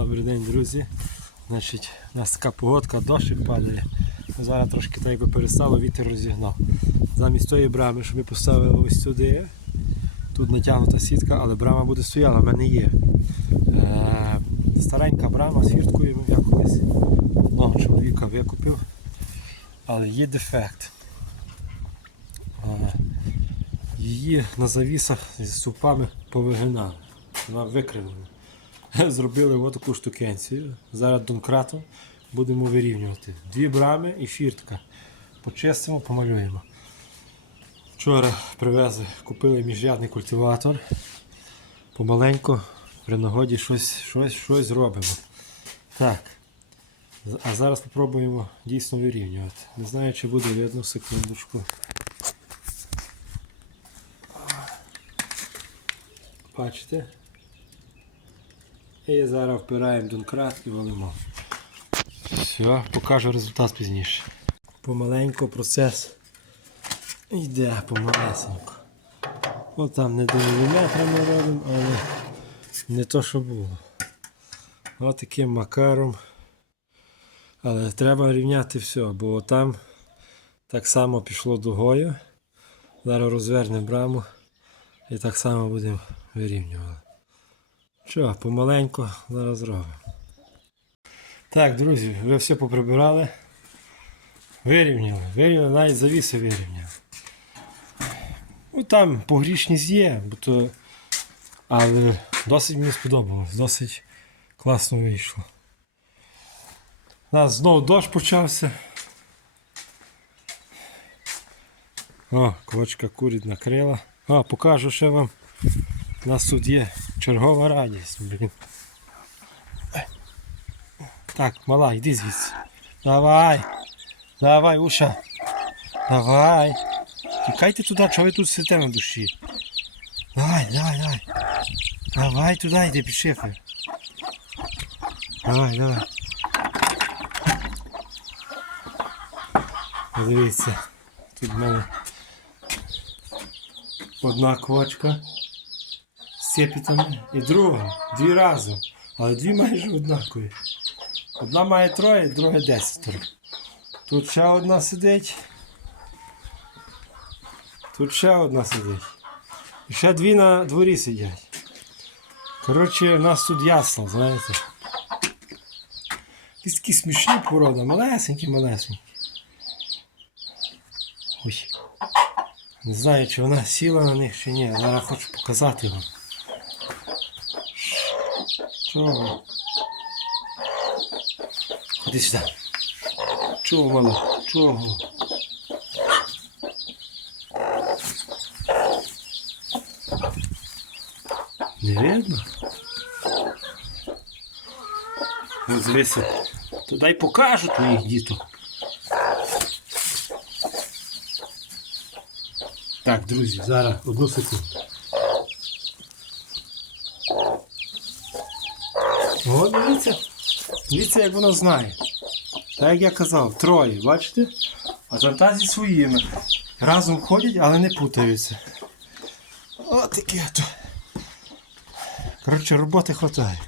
Добрий день, друзі. Значить, у нас така погодка, дощик падає. Зараз трошки так якби перестало, вітер розігнав. Замість тої брами, що ми поставили ось сюди, тут натягнута сітка, але брама буде стояла, в мене є. Е, старенька брама з фірткою, ну, я колись одного чоловіка викупив. Але є дефект. Е, її на завісах зі ступами повигинали. Вона викривлена. Зробили таку штукенцію. Зараз донкратом будемо вирівнювати. Дві брами і фіртка. Почистимо, помалюємо. Вчора привезли, купили міжрядний культиватор. Помаленьку при нагоді щось, щось, щось зробимо. Так. А зараз спробуємо дійсно вирівнювати. Не знаю, чи буде видно секундочку. Бачите? І зараз впираємо донкрат і валимо. Все, покажу результат пізніше. Помаленьку процес йде помалесенько. От там не до міліметра ми робимо, але не то, що було. Ось таким макаром. Але треба рівняти все, бо там так само пішло дугою. Зараз розвернемо браму і так само будемо вирівнювати. Що, помаленьку зараз зробимо. Так, друзі, ви все поприбирали. Вирівняли, вирівняли, навіть завіси вирівняли. Ну там погрішність є, бо то... але досить мені сподобалось, досить класно вийшло. У нас знову дощ почався. О, квочка курить накрила. А, покажу ще вам. У нас тут є чергова радість. Блін. Так, мала, йди звідси. Давай. Давай, уша. Давай. Тікайте туди, чого ви тут сидите на душі. Давай, давай, давай. Давай туди йди, пішефи. Давай, давай. Дивіться, тут в мене одна квочка з і друга, дві разом, але дві майже однакові. Одна має троє, друга десятеро. Тут ще одна сидить. Тут ще одна сидить. І ще дві на дворі сидять. Коротше, у нас тут ясно, знаєте. Якісь такі смішні породи, малесенькі, малесенькі. Ой. Не знаю, чи вона сіла на них чи ні. Зараз хочу показати вам. Чого? Ходи сюди. Чого, мало? Чого? Не видно? Ну, звися. То дай покажу твоїх діток. Так, друзі, зараз одну секунду. О, дивіться. Дивіться, як воно знає. Так як я казав, троє, бачите? А там зі своїми. Разом ходять, але не путаються. О, таке то. Коротше, роботи хватає.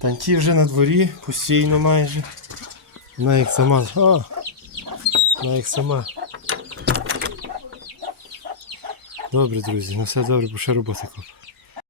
Танті вже на дворі, постійно майже. Вона як сама. О! Вона як сама. Добре, друзі, на все добре, бо ще роботи копа.